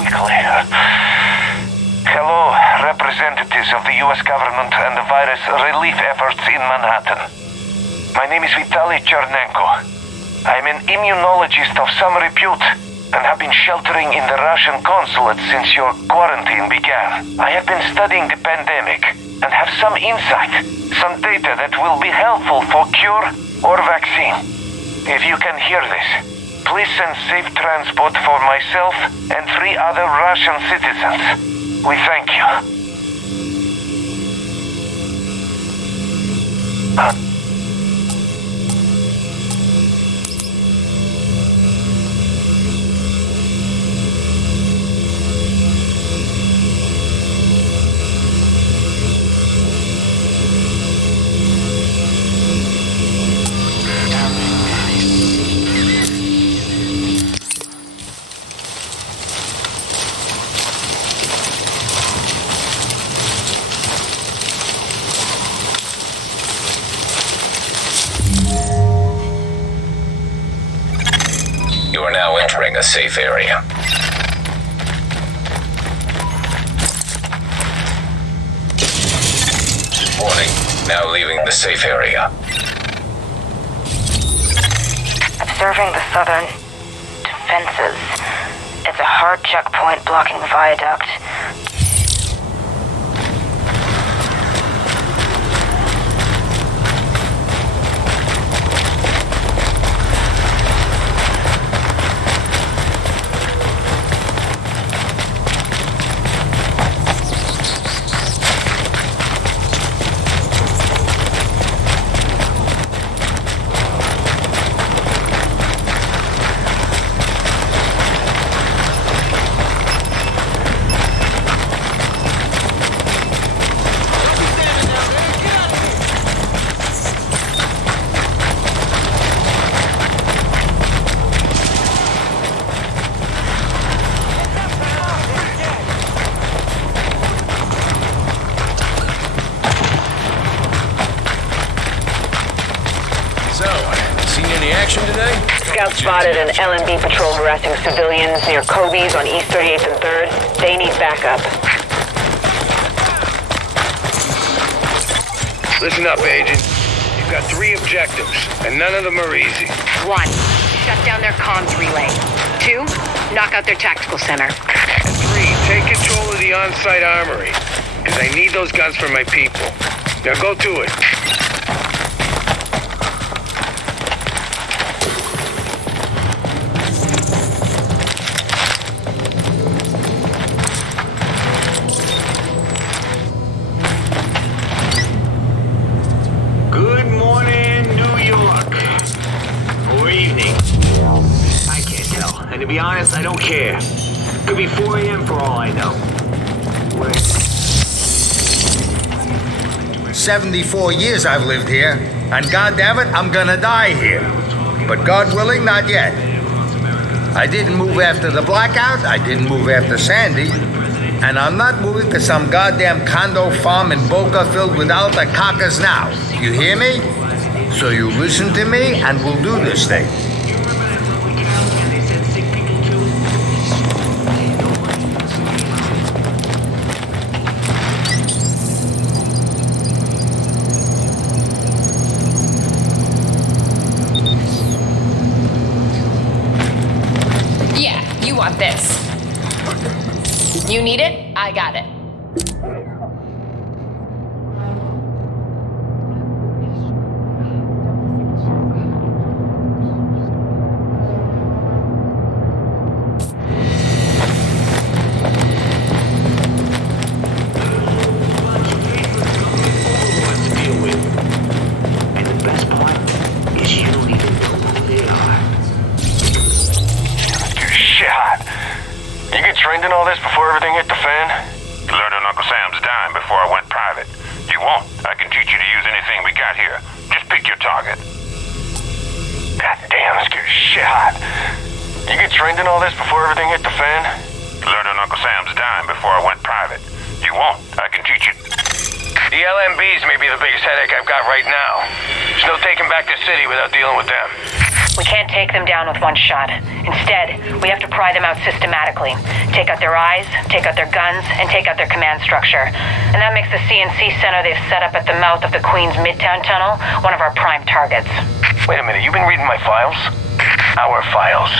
quickly. Hello, representatives of the U.S. government and the virus relief efforts in Manhattan. My name is Vitaly Chernenko. I'm an immunologist of some repute and have been sheltering in the Russian consulate since your quarantine began. I have been studying the pandemic and have some insight, some data that will be helpful for cure or vaccine. If you can hear this, please send safe transport for myself and 3 other Russian citizens. We thank you. You are now entering a safe area. Warning, now leaving the safe area. Observing the southern defenses. It's a hard checkpoint blocking the viaduct. Scouts spotted an LMB patrol harassing civilians near Kobe's on East 38th and 3rd. They need backup. Listen up, Agent. You've got 3 objectives, and none of them are easy. 1. Shut down their comms relay. 2. Knock out their tactical center. And 3. Take control of the on-site armory, because I need those guns for my people. Now go to it. To be honest, I don't care. Could be 4 a.m. for all I know. 74 years I've lived here, and goddammit, I'm gonna die here. But God willing, not yet. I didn't move after the blackout, I didn't move after Sandy, and I'm not moving to some goddamn condo farm in Boca filled with alpacas now. You hear me? So you listen to me, and we'll do this thing. This. You need it? I got it. And the best part is you don't even know who they are. You get trained in all this before everything hit the fan? Learned on Uncle Sam's dime before I went private. You won't. I can teach you to use anything we got here. Just pick your target. God damn, this gear's shit hot. You get trained in all this before everything hit the fan? Learned on Uncle Sam's dime before I went private. You won't. I can teach you. The LMBs may be the biggest headache I've got right now. There's no taking back the city without dealing with them. We can't can't take them down with one shot. Instead, we have to pry them out systematically. Take out their eyes, take out their guns, and take out their command structure. And that makes the CNC center they've set up at the mouth of the Queen's Midtown Tunnel one of our prime targets. Wait a minute, you've been reading my files? Our files.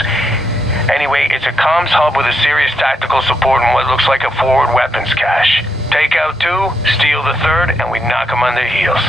Anyway, it's a comms hub with a serious tactical support and what looks like a forward weapons cache. Take out 2, steal the 3rd, and we knock them on their heels.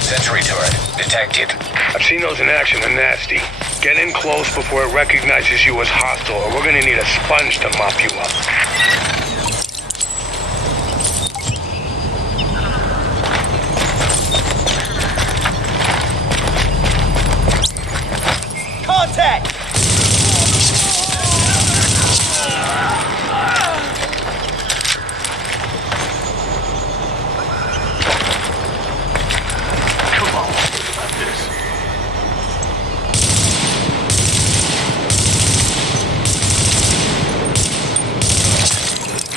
Sentry turret detected. I've seen those in action. They're nasty. Get in close before it recognizes you as hostile, or we're gonna need a sponge to mop you up. Contact!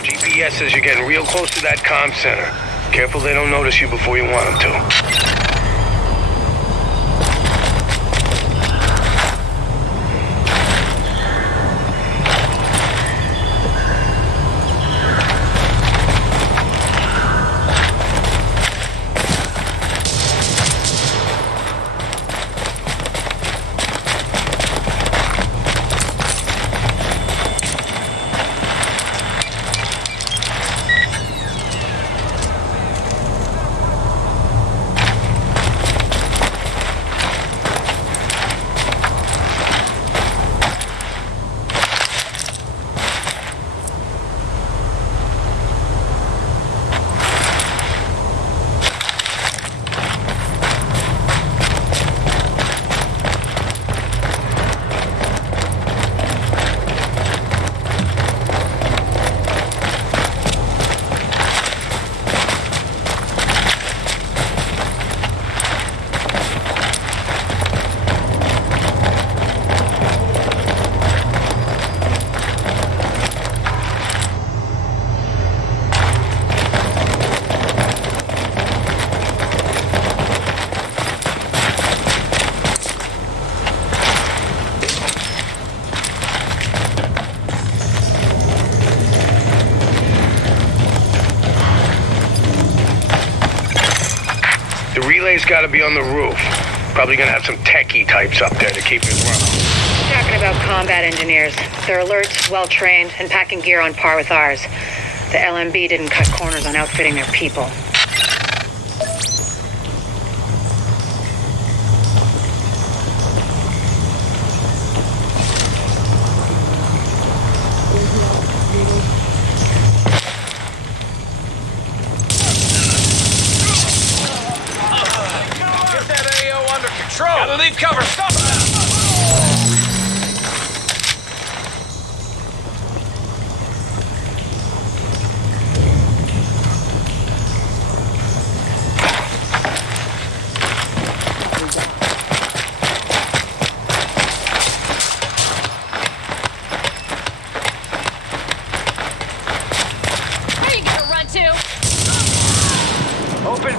GPS says you're getting real close to that comm center. Careful they don't notice you before you want them to. The relay's gotta be on the roof. Probably gonna have some techie types up there to keep it running. Talking about combat engineers. They're alert, well-trained, and packing gear on par with ours. The LMB didn't cut corners on outfitting their people.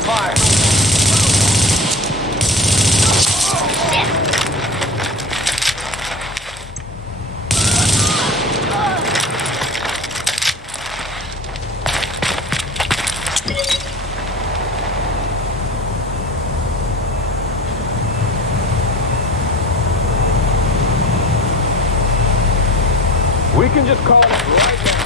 fire. We can just call it right now.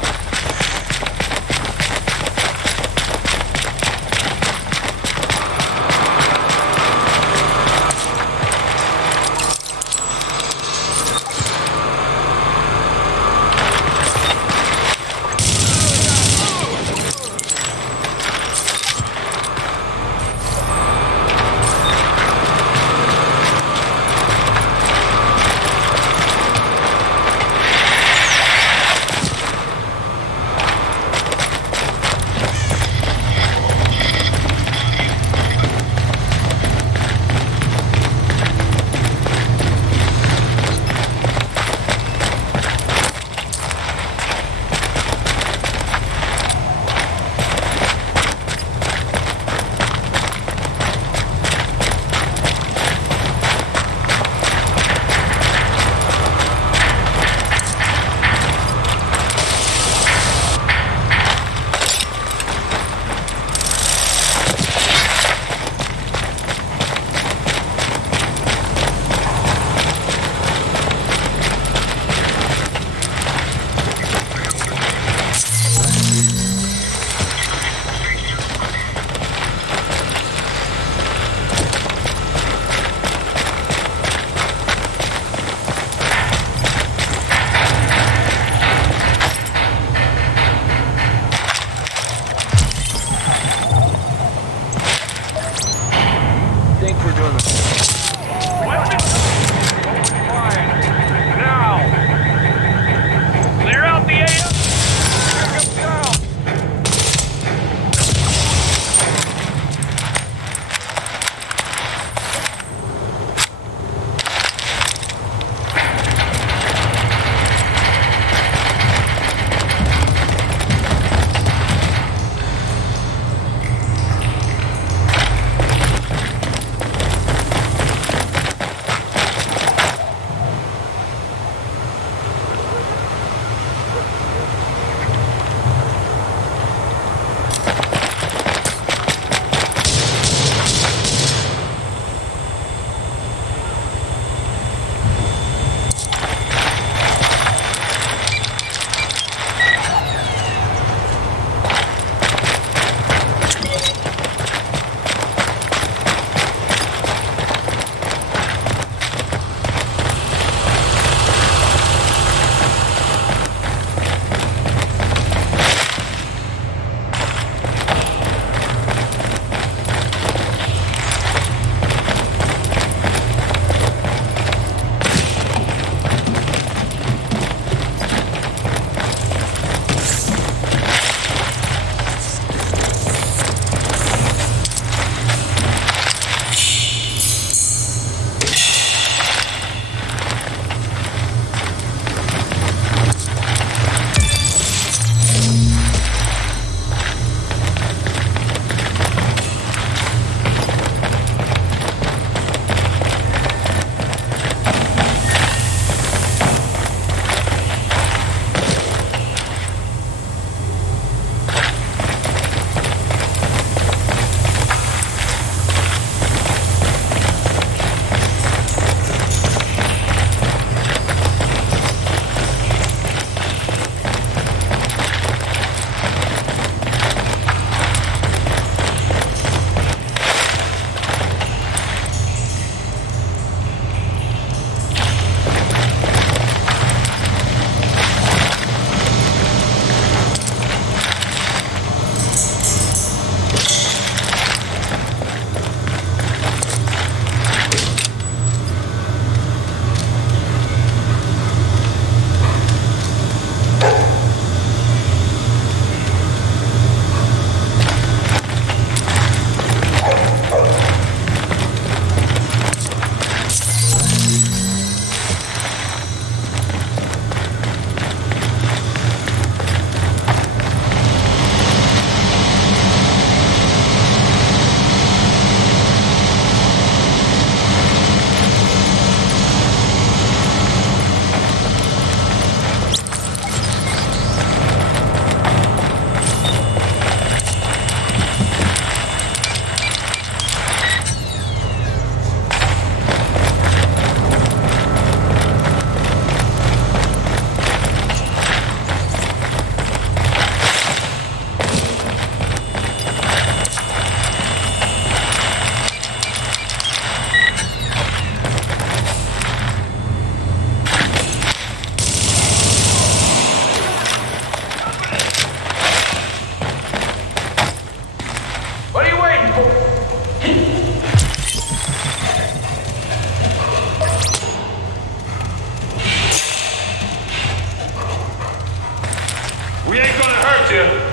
We ain't gonna hurt you.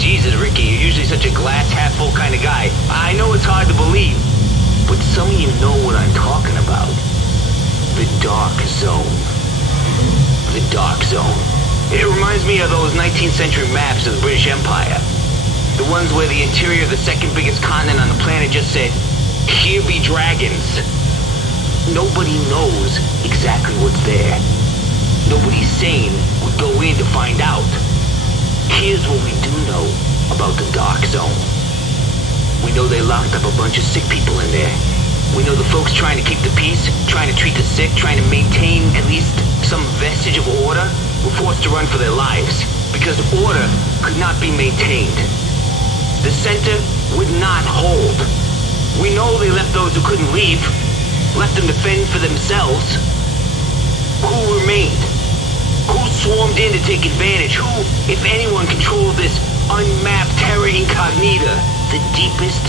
Jesus, Ricky, you're usually such a glass half full kind of guy. I know it's hard to believe, but some of you know what I'm talking about. The Dark Zone. The Dark Zone. It reminds me of those 19th century maps of the British Empire. The ones where the interior of the second biggest continent on the planet just said, "Here be dragons." Nobody knows exactly what's there. Nobody sane would go in to find out. Here's what we do know about the Dark Zone. We know they locked up a bunch of sick people in there. We know the folks trying to keep the peace, trying to treat the sick, trying to maintain at least some vestige of order, were forced to run for their lives because order could not be maintained. The center would not hold. We know they left those who couldn't leave, left them to fend for themselves. Who remained? Who swarmed in to take advantage? Who, if anyone, controlled this unmapped terra incognita, the deepest,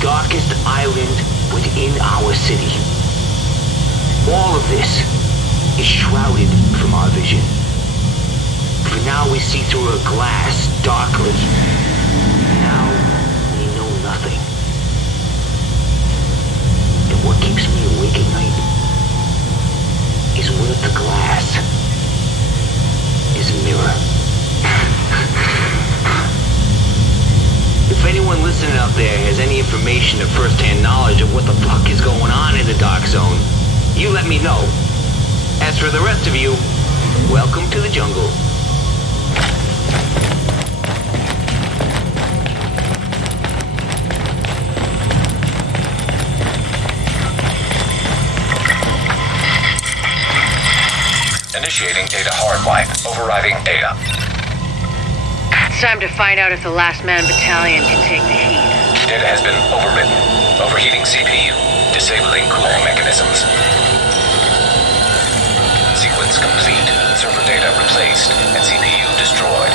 darkest island within our city? All of this is shrouded from our vision. For now we see through a glass darkly. Now we know nothing. And what keeps me awake at night is what the glass is a mirror. If anyone listening out there has any information or first-hand knowledge of what the fuck is going on in the Dark Zone, you let me know. As for the rest of you, welcome to the jungle. Initiating data hardwipe. Overriding data. It's time to find out if the Last Man Battalion can take the heat. Data has been overwritten. Overheating CPU. Disabling cooling mechanisms. Sequence complete. Server data replaced and CPU destroyed.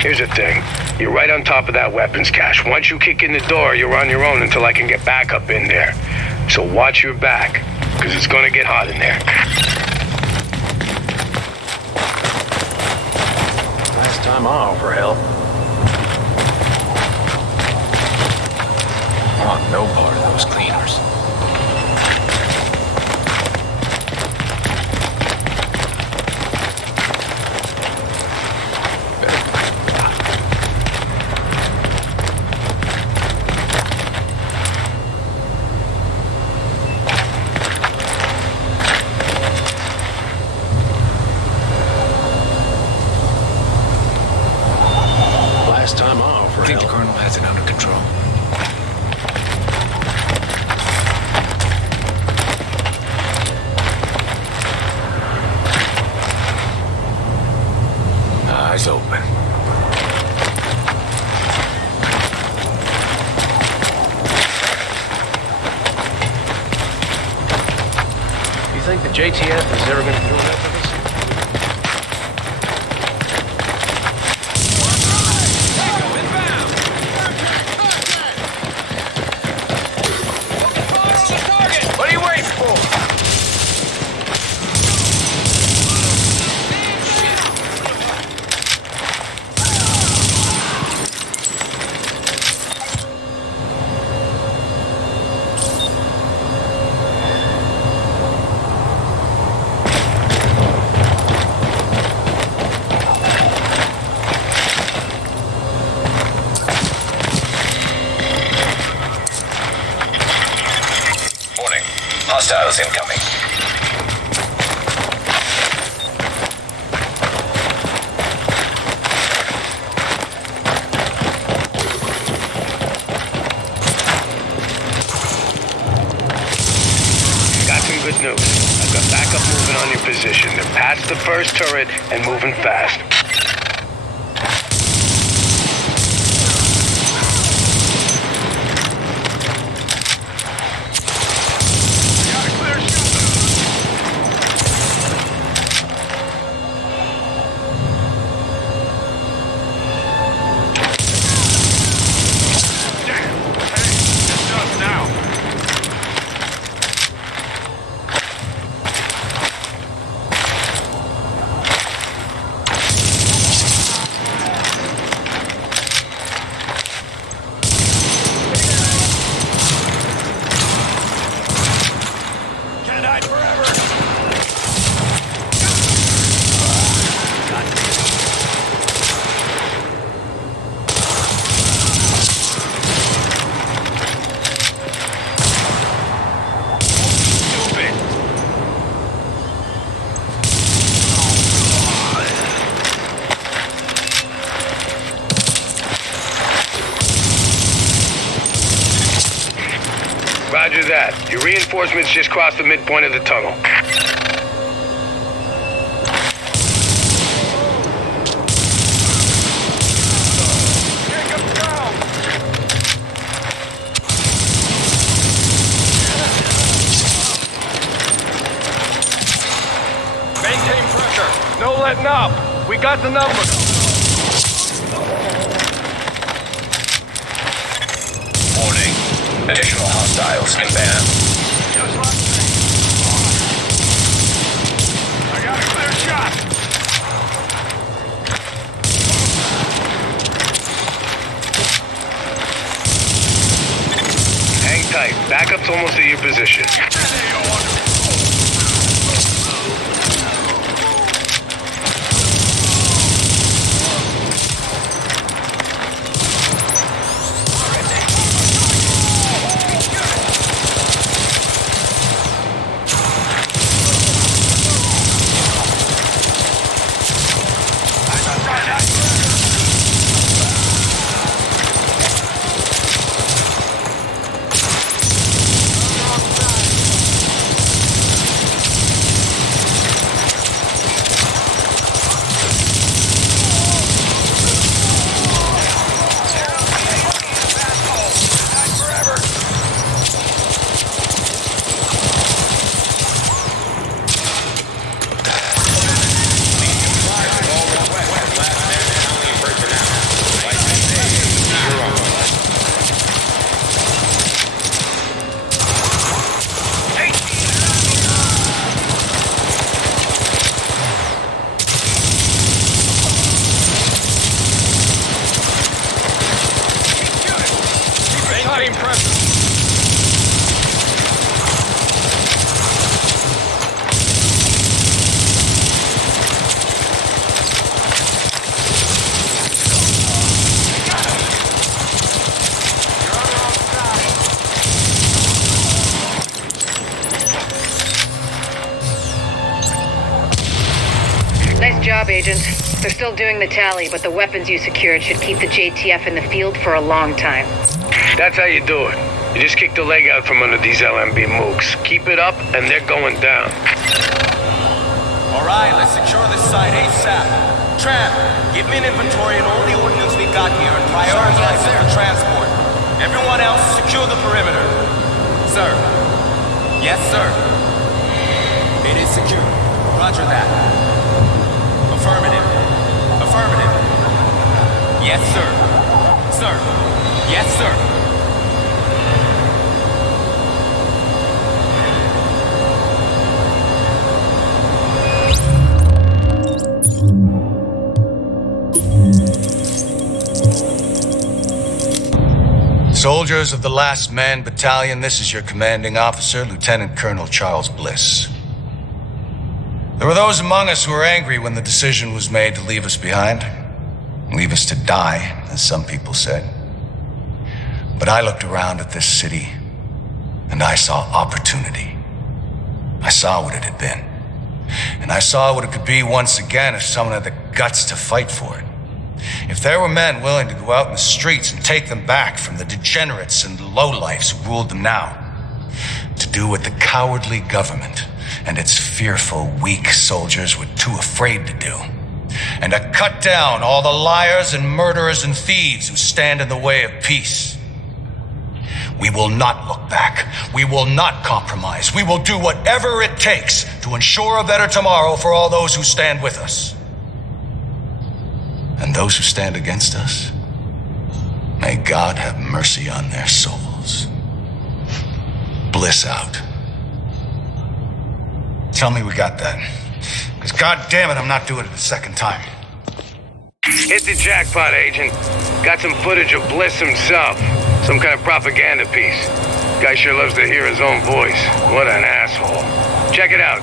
Here's the thing. You're right on top of that weapons cache. Once you kick in the door, you're on your own until I can get back up in there. So watch your back, because it's gonna get hot in there. Last time I offer help. I want no part of those cleaners. Last time I offer I think the help. Colonel has it under control. Eyes open. You think the JTF is ever going to do enough of this? What are you waiting for? Warning. Hostiles incoming. Got some good news. I've got backup moving on your position. They're past the first turret and moving fast. Roger that. Your reinforcements just crossed the midpoint of the tunnel. Maintain pressure. No letting up. We got the number. Warning. Additional hostiles inbound. I got a clear shot. Hang tight. Backup's almost at your position. Agent. They're still doing the tally, but the weapons you secured should keep the JTF in the field for a long time. That's how you do it. You just kick the leg out from under these LMB mooks. Keep it up, and they're going down. All right, let's secure this site ASAP. Tramp, give me an inventory and all the ordnance we got here and prioritize it for transport. Everyone else, secure the perimeter. Sir. Yes, sir. It is secure. Roger that. Affirmative. Affirmative. Yes, sir. Sir. Yes, sir. Soldiers of the Last Man Battalion, this is your commanding officer, Lieutenant Colonel Charles Bliss. There were those among us who were angry when the decision was made to leave us behind. Leave us to die, as some people said. But I looked around at this city, and I saw opportunity. I saw what it had been. And I saw what it could be once again if someone had the guts to fight for it. If there were men willing to go out in the streets and take them back from the degenerates and lowlifes who ruled them now, to do what the cowardly government and its fearful, weak soldiers were too afraid to do, and to cut down all the liars and murderers and thieves who stand in the way of peace. We will not look back. We will not compromise. We will do whatever it takes to ensure a better tomorrow for all those who stand with us. And those who stand against us, may God have mercy on their souls. Bliss out. Tell me we got that. Because God damn it, I'm not doing it a second time. Hit the jackpot, Agent. Got some footage of Bliss himself. Some kind of propaganda piece. Guy sure loves to hear his own voice. What an asshole. Check it out.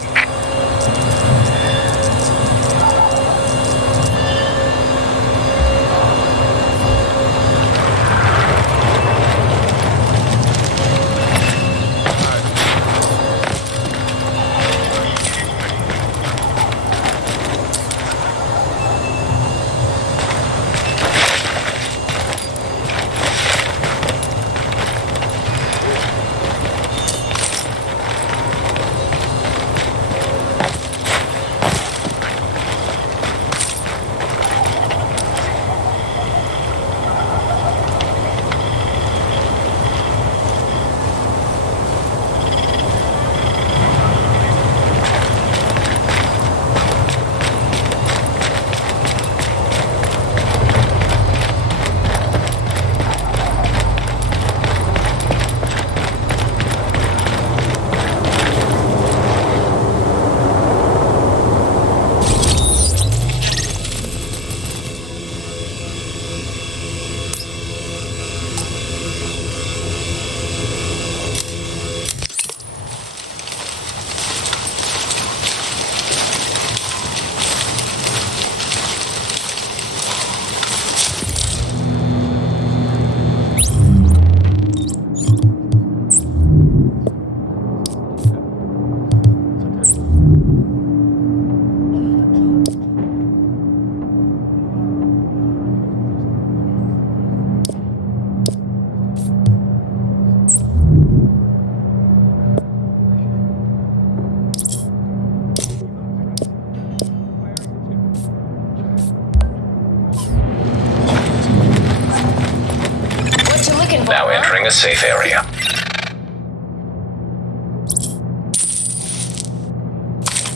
Now entering a safe area.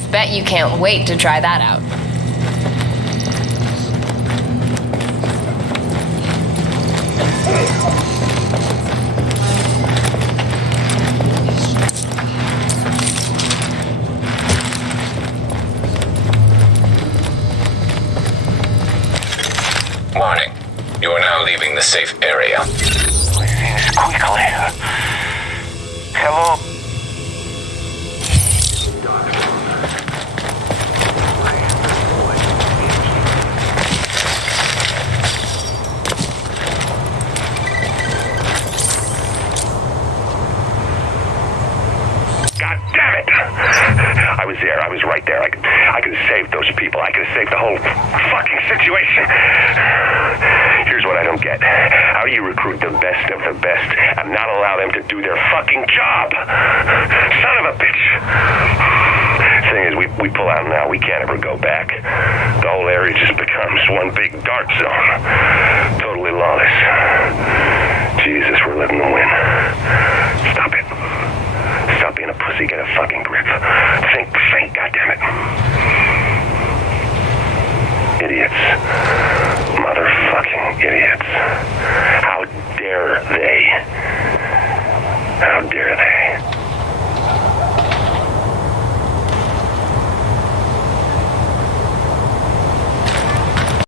Bet you can't wait to try that out. Warning. You are now leaving the safe area. Please, quickly. Hello? God damn it! I was there. I was right there. I could have saved those people. I could have saved the whole fucking situation. Here's what I don't get. How you recruit the best of the best and not allow them to do their fucking job? Son of a bitch. Thing is, we pull out now, we can't ever go back. The whole area just becomes one big dark zone. Totally lawless. Jesus, we're living to win. Stop it. Stop being a pussy, get a fucking grip. Think, goddammit. Idiots. Motherfucking idiots. How dare they? How dare they?